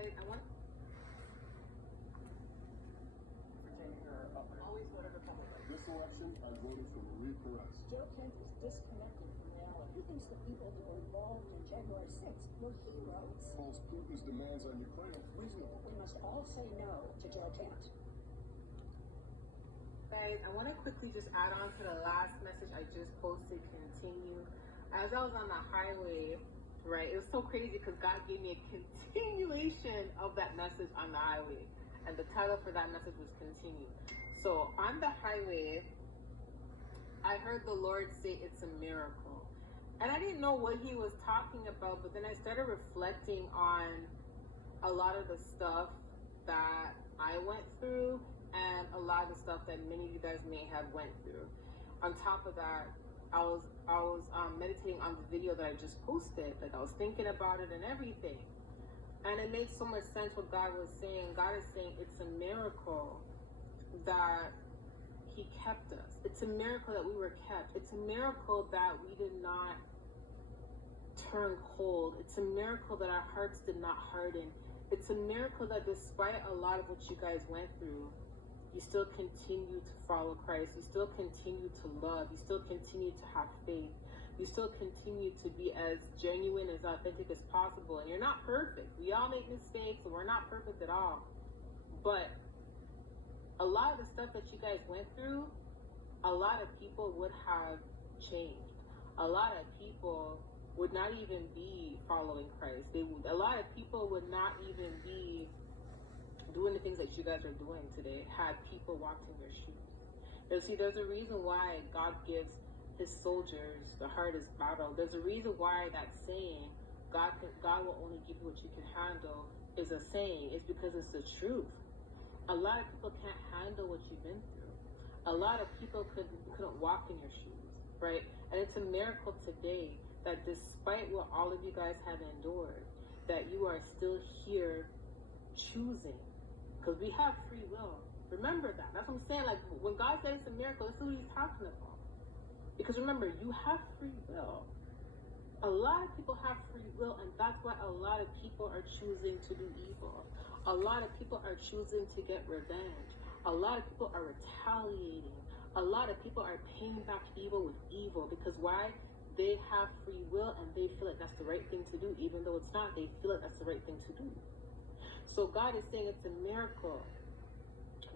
Guys, I want Always voted Republican. This election, I voted for Marie Perez. Joe Kent is disconnected from reality. He thinks the people who were involved in January 6th were heroes. Calls Putin's demands on Ukraine reasonable. We must all say no to Joe Kent. Guys, I want to quickly just add on to the last message I just posted, continue. As I was on the highway, right, it was so crazy because God gave me a continuation of that message on the highway. And the title for that message was continue. So on the highway, I heard the Lord say it's a miracle. And I didn't know what he was talking about, but then I started reflecting on a lot of the stuff that I went through and a lot of the stuff that many of you guys may have went through. On top of that, I was meditating on the video that I just posted. Like, I was thinking about it and everything. And it made so much sense what God was saying. God is saying it's a miracle that he kept us. It's a miracle that we were kept. It's a miracle that we did not turn cold. It's a miracle that our hearts did not harden. It's a miracle that despite a lot of what you guys went through, you still continue to follow Christ. You still continue to love. You still continue to have faith. You still continue to be as genuine, as authentic as possible. And you're not perfect. We all make mistakes, and we're not perfect at all. But a lot of the stuff that you guys went through, a lot of people would have changed. A lot of people would not even be following Christ. A lot of people would not even be doing the things that you guys are doing today had people walked in your shoes. You see, there's a reason why God gives his soldiers the hardest battle. There's a reason why that saying, God will only give you what you can handle, is a saying. It's because it's the truth. A lot of people can't handle what you've been through. A lot of people couldn't walk in your shoes, right? And it's a miracle today that despite what all of you guys have endured, that you are still here choosing. Because we have free will. Remember that. That's what I'm saying. Like, when God says it's a miracle, this is what he's talking about. Because remember, you have free will. A lot of people have free will, and that's why a lot of people are choosing to do evil. A lot of people are choosing to get revenge. A lot of people are retaliating. A lot of people are paying back evil with evil. Because why? They have free will, and they feel like that's the right thing to do. Even though it's not, they feel like that's the right thing to do. So God is saying it's a miracle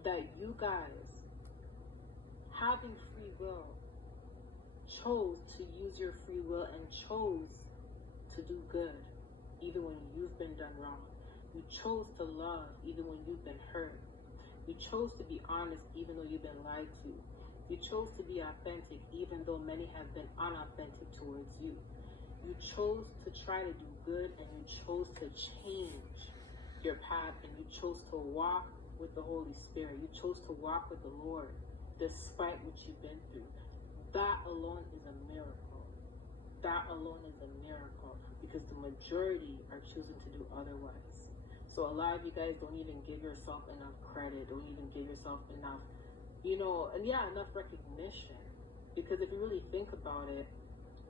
that you guys, having free will, chose to use your free will and chose to do good even when you've been done wrong. You chose to love even when you've been hurt. You chose to be honest even though you've been lied to. You chose to be authentic even though many have been unauthentic towards you. You chose to try to do good, and you chose to change your path, and you chose to walk with the Holy Spirit. You chose to walk with the Lord despite what you've been through. That alone is a miracle. That alone is a miracle, because the majority are choosing to do otherwise. So a lot of you guys don't even give yourself enough credit, don't even give yourself enough, enough recognition. Because if you really think about it,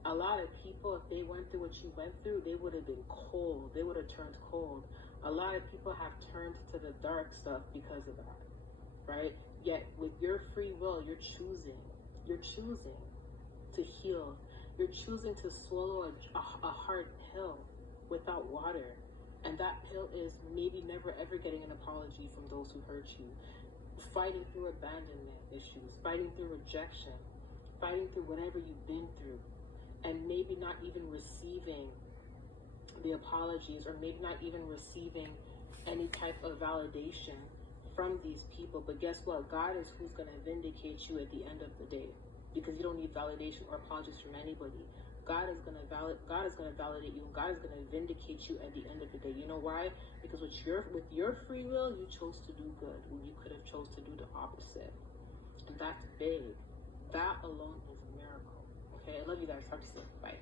a lot of people, if they went through what you went through, they would have been cold. They would have turned cold. A lot of people have turned to the dark stuff because of that, right? Yet with your free will, you're choosing to heal. You're choosing to swallow a hard pill without water. And that pill is maybe never ever getting an apology from those who hurt you. Fighting through abandonment issues, fighting through rejection, fighting through whatever you've been through. And maybe not even receiving the apologies, or maybe not even receiving any type of validation from these people. But guess what? God is who's going to vindicate you at the end of the day, because you don't need validation or apologies from anybody. God is going to validate you, and God is going to vindicate you at the end of the day. You know why? Because with your free will, you chose to do good when you could have chose to do the opposite. And that's big. That alone is a miracle. Okay, I love you guys. Talk to you soon. Bye.